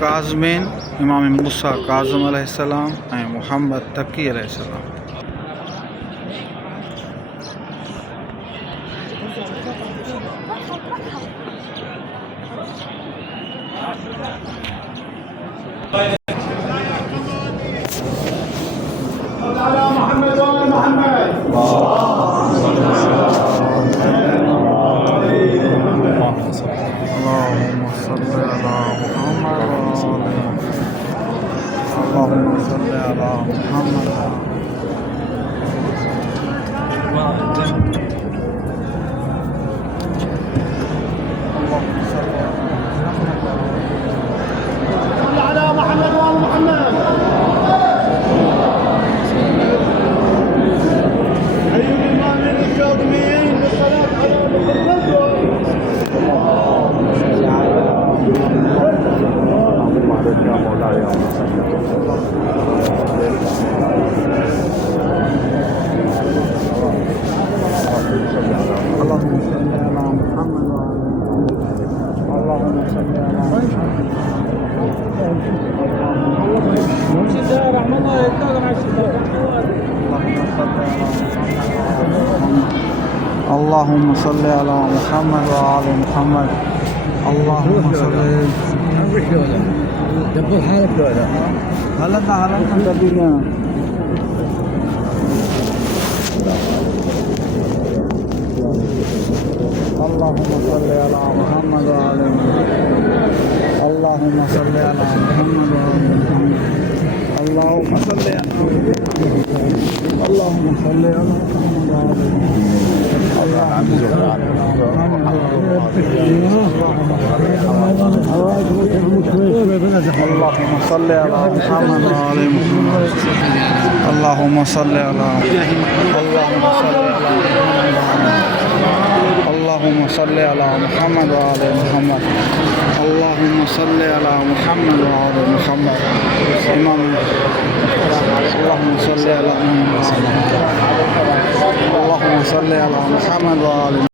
काज़मीन इमाम मूसा काज़िम अलैहिस्सलाम ऐं मुहम्मद तकी अलैहिस्सलाम। اللهم صل على محمد على محمد وآل محمد. أيها الإمامين الكاظمين بالصلاة على محمد. يا مولاي يا اللهم صل على محمد اللهم صل على اللهم صل على محمد وآل محمد. اللهم صل دبر حالك ولا هلنا تبينا. اللهم صل على محمد وآل محمد. اللهم صل على محمد وآل محمد. اللهم صل على اللهم صل على محمد وآل اللهم صل على محمد وآل محمد. اللهم صل على اللهم صل على محمد وآل محمد. اللهم صل على محمد وآل محمد. إمام اللهم صل على محمد. اللهم صل على محمد وآل